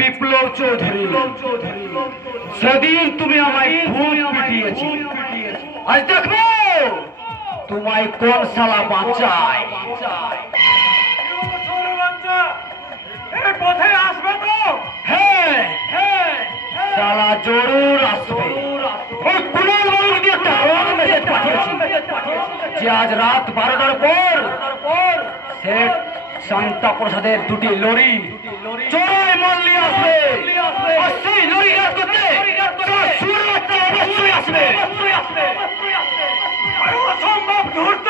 বিপ্লব চৌধুরী সেদিন তুমি আমায় খুব পিটিয়েছি, আজ দেখো তোমায় কোন শালা বাঁচায়। পথে আসবে তো? হ্যাঁ শালা জরুর আসবে। ওই কুণাল বাবুর দিয়ে একটা রং মেসেজ পাঠিয়েছি যে আজ রাত 12টার পর সেট শান্তা প্রসাদের দুটি লরি চোরাই মাল নিয়ে আসবে। আর সেই লরি রাত করতে সুরটা অবশ্যই আসবে। অসম্ভব ধূর্ত,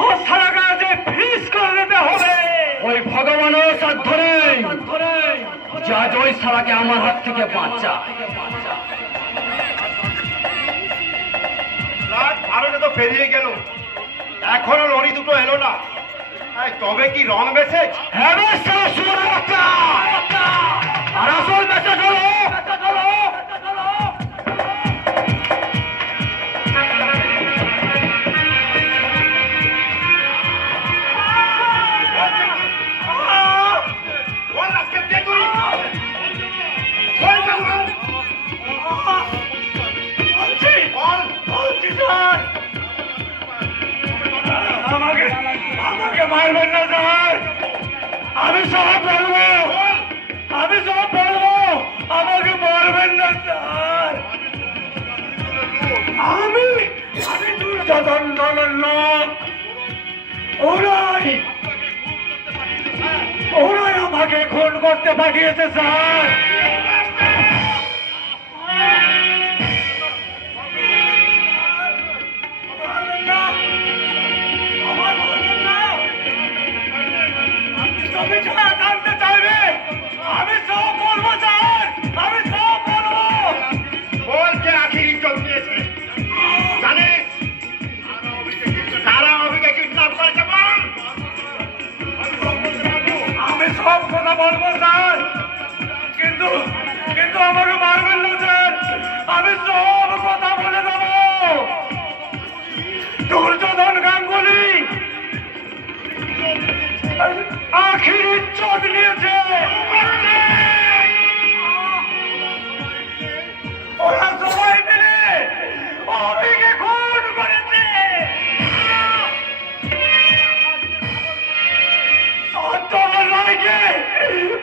ও সারা যে ফিস করে দিতে হবে। ওই ভগবানও সাধ্য নেই যা ওই সারাকে আমার হাত থেকে বাঁচা। রাত 12টা তো পেরিয়ে গেল, এখনো লরি দুটো এলো না। তবে কি রং মেসেজ? হ্যাঁ আর আসল মেসেজ হলো আমাকে মারবেন না স্যার, আমি সব বলবো, আমি সব বলবো, আমাকে মারবেন না স্যার। আমি দুর্যোধন দলের লোক, ওরাই আমাকে খুন করতে পাঠিয়েছে স্যার। তুমি যা জানতে চাইবে আমি সব বলবো স্যার, আমি সব বলবো। বলকে আখির ইজ্জত দিয়েছে। জানিস তারা অভিকে কিডন্যাপ করেছে? বল। আমি সব কথা বলবো স্যার, কিন্তু আমাকে মারবেন না স্যার, আমি সব কথা বলে দেবো। দুর্যোধন গাঙ্গুলি আখির ইজ্জত নিয়েছে, ওরা সবাই মিলে অভিকে খুন করেছে। সত্যবান রায়কে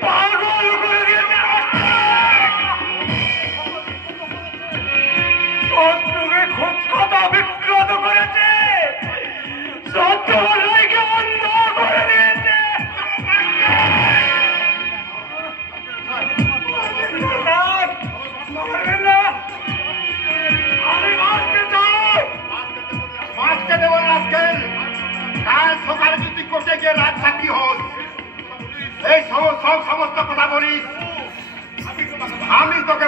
পাগল করে দিয়েছে, শত্রুকে খোঁজ কথা বিক্রত করেছে, সত্যবান রায়কে অন্ধ করে দিয়েছে। আমি মারতে চাই, মাছকে দেবো না আজকাল। কাল সকালে যদি কোর্টে গিয়ে রাত সাক্ষী হোস, এই সমস্ত কথা বলিস, আমি তোকে